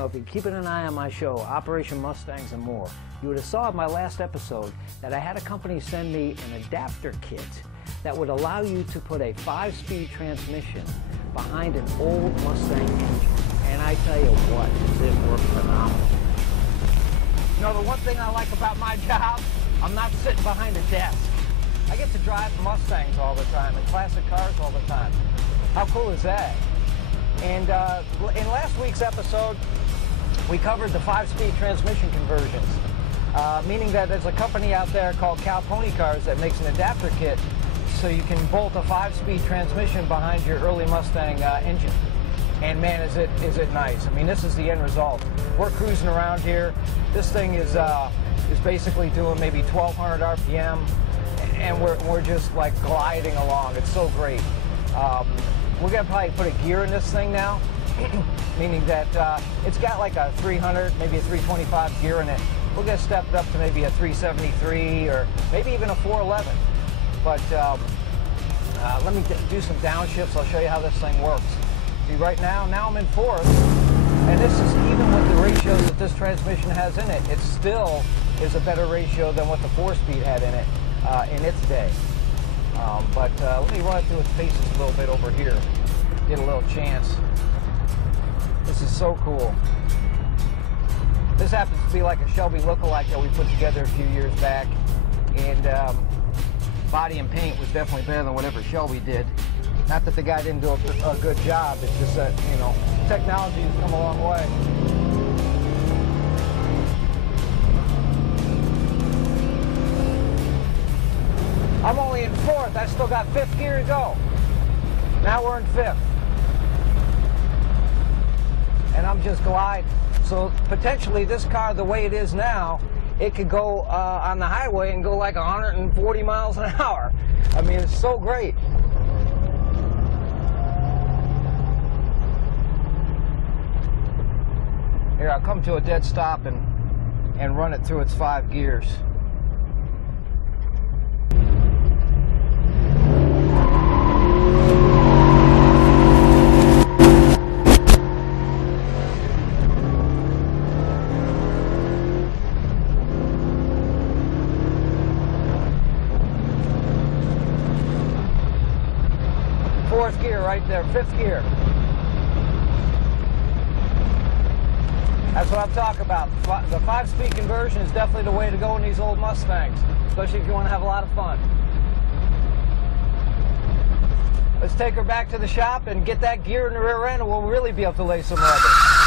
know, if you're keeping an eye on my show, Operation Mustangs and More, you would have saw in my last episode that I had a company send me an adapter kit that would allow you to put a 5-speed transmission behind an old Mustang engine. And I tell you what, it worked phenomenal. You know, the one thing I like about my job, I'm not sitting behind a desk. I get to drive Mustangs all the time and classic cars all the time. How cool is that? And in last week's episode, we covered the 5-speed transmission conversions, meaning that there's a company out there called Cow Pony Cars that makes an adapter kit so you can bolt a 5-speed transmission behind your early Mustang engine. And man, is it nice. I mean, this is the end result. We're cruising around here. This thing is basically doing maybe 1,200 RPM, and we're just like gliding along. It's so great. We're gonna probably put a gear in this thing now, meaning that it's got like a 300, maybe a 325 gear in it. We'll get stepped up to maybe a 373 or maybe even a 411. But let me do some downshifts. I'll show you how this thing works. See, right now I'm in fourth, and this is even with the ratios that this transmission has in it. It still is a better ratio than what the 4-speed had in it in its day. But let me run it through its paces a little bit over here. Get a little chance. This is so cool. This happens to be like a Shelby lookalike that we put together a few years back. And body and paint was definitely better than whatever Shelby did. Not that the guy didn't do a good job. It's just that, you know, technology has come a long way. I'm only in fourth. I still got 5th gear to go. Now we're in 5th. And I'm just gliding. So potentially this car, the way it is now, it could go on the highway and go like 140 miles an hour. I mean, it's so great. Here, I'll come to a dead stop and run it through its 5 gears. Fourth gear right there, 5th gear. That's what I'm talking about. The 5-speed conversion is definitely the way to go in these old Mustangs, especially if you want to have a lot of fun. Let's take her back to the shop and get that gear in the rear end, and we'll really be able to lay some rubber.